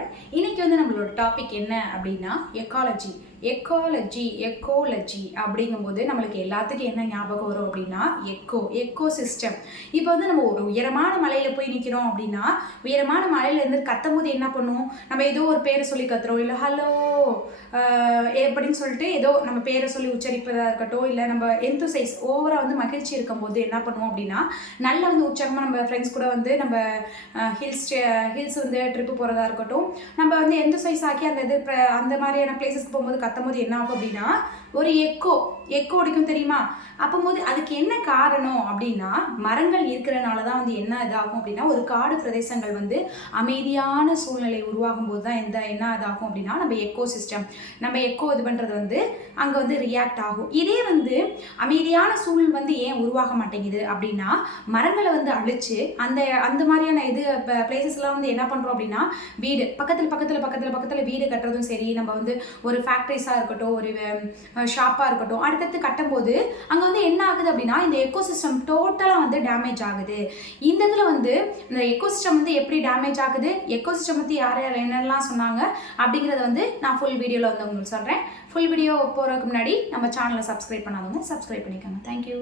everyone. இன்னைக்கு வந்து நம்மளோட டாபிக் என்ன அப்படின்னா எக்காலஜி. எக்கோலஜி அப்படிங்கும்போது நம்மளுக்கு எல்லாத்துக்கும் என்ன ஞாபகம் வரும் அப்படின்னா எக்கோ சிஸ்டம். இப்போ வந்து நம்ம ஒரு உயரமான மலையில் போய் நிற்கிறோம் அப்படின்னா உயரமான மலையிலேருந்து கத்தும் போது என்ன பண்ணுவோம், நம்ம ஏதோ ஒரு பேரை சொல்லி கத்துறோம், இல்லை ஹலோ எப்படின்னு சொல்லிட்டு ஏதோ நம்ம பேரை சொல்லி உச்சரிப்பதாக இருக்கட்டும், இல்லை நம்ம எந்தூசைஸ் ஓவராக வந்து மகிழ்ச்சி இருக்கும்போது என்ன பண்ணுவோம் அப்படின்னா நல்லா வந்து உற்சாகமாக நம்ம ஃப்ரெண்ட்ஸ் கூட வந்து நம்ம ஹில்ஸ் வந்து ட்ரிப்பு போகிறதா இருக்கட்டும், நம்ம வந்து எந்தூசைஸ் ஆக்கி அந்த மாதிரியான பிளேசஸ்க்கு போகும்போது கத்தும் போது என்ன ஆகும் அப்படின்னா ஒரு எக்கோ அடிக்கும் தெரியுமா. அப்போது அதுக்கு என்ன காரணம் அப்படின்னா மரங்கள் இருக்கிறனால தான் வந்து என்ன இதாகும் அப்படின்னா ஒரு காடு பிரதேசங்கள் வந்து அமைதியான சூழ்நிலை உருவாகும் போது தான் என்ன இதாகும் அப்படின்னா நம்ம எக்கோ சிஸ்டம், நம்ம எக்கோ இது பண்ணுறது வந்து அங்கே வந்து ரியாக்ட் ஆகும். இதே வந்து அமைதியான சூழல் வந்து ஏன் உருவாக மாட்டேங்குது அப்படின்னா மரங்களை வந்து அழிச்சு அந்த மாதிரியான இது பிளேசஸ்லாம் வந்து என்ன பண்ணுறோம் அப்படின்னா வீடு பக்கத்தில் வீடு கட்டுறதும் சரி, நம்ம வந்து ஒரு ஃபேக்ட்ரிஸாக இருக்கட்டும், ஒரு ஷாப்பாக இருக்கட்டும், அடுத்தடுத்து கட்டும்போது அங்கே வந்து என்ன ஆகுது அப்படின்னா இந்த எக்கோசிஸ்டம் டோட்டலாக வந்து டேமேஜ் ஆகுது. இந்த இதில் வந்து இந்த எக்கோசிஸ்டம் வந்து எப்படி டேமேஜ் ஆகுது, எக்கோசிஸ்டம் பற்றி யார் என்னெல்லாம் சொன்னாங்க அப்படிங்கிறத வந்து நான் ஃபுல் வீடியோவில் வந்து உங்களுக்கு சொல்கிறேன். ஃபுல் வீடியோ போகிறதுக்கு முன்னாடி நம்ம சேனலை சப்ஸ்கிரைப் பண்ணாதவங்க சப்ஸ்கிரைப் பண்ணிக்கோங்க. தேங்க்யூ.